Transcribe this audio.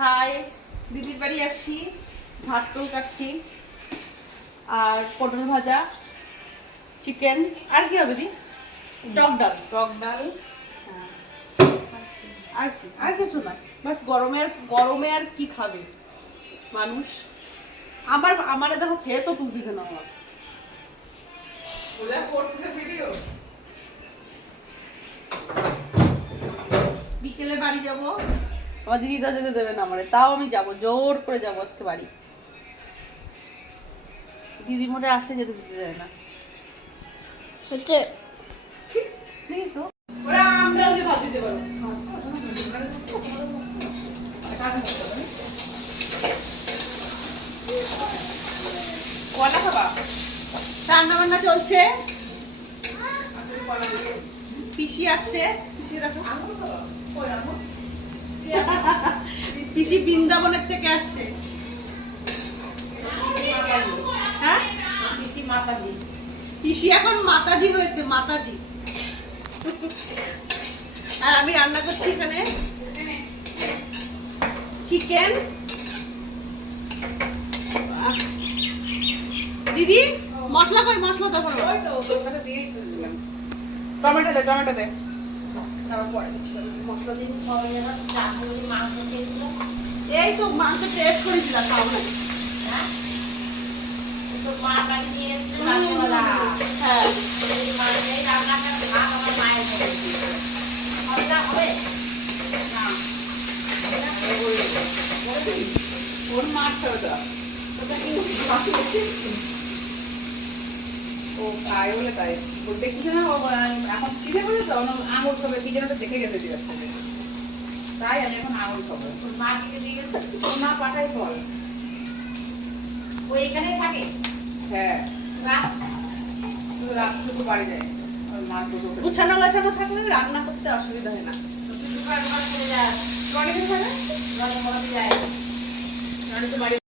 High, দিদির বাড়ি আসছি, ভাত টোল কাটছি আর পটল ভাজা, চিকেন আর কি হবে দি? টক ডাল হ্যাঁ। আর কি আর কিছু না, বাস গরমে আর কি খাবে মানুষ। আমার দেখো ফেসও তুলতেছে না আমার। বিকেলে বাড়ি যাব, আমার দিদি তো যেতে দেবে না আমারে, তাও আমি যাব, জোর করে যাবো আজকে বাড়ি। দিদি মোটে আসে যেতে দিতে দেয় না। দেখিস ওরা আমরা ওকে ভাত দিতে পারো। কলা খাবা? রান্না বান্না চলছে, পিসি আসছে, পিসি বৃন্দাবনের থেকে আসছে। হ্যাঁ, পিসি এখন মাতাজি হয়েছে, মাতাজি। আর আমি রান্না করছি এখানে চিকেন। দিদি মশলা কই? মশলা তো টমেটো দে এই তো মাংস টেস্ট করেছিলাম, তাও না হ্যাঁ ওর মাছ ওটা ও খায় বলে তাই দেখছি না। এখন পিঠে করে তো আঙুর খাবে, পিঠে দেখে গেছে দিয়ে তাই আমি এখন আঙুর খাবো। মা পিঠে দিয়ে গেছে, মা পাঠাই ফল ওই এখানে থাকে। হ্যাঁ রাতটুকু বাড়ি যায়, গুছানো গাছানো থাকলে রান্না করতে অসুবিধা হয় না। বাড়ি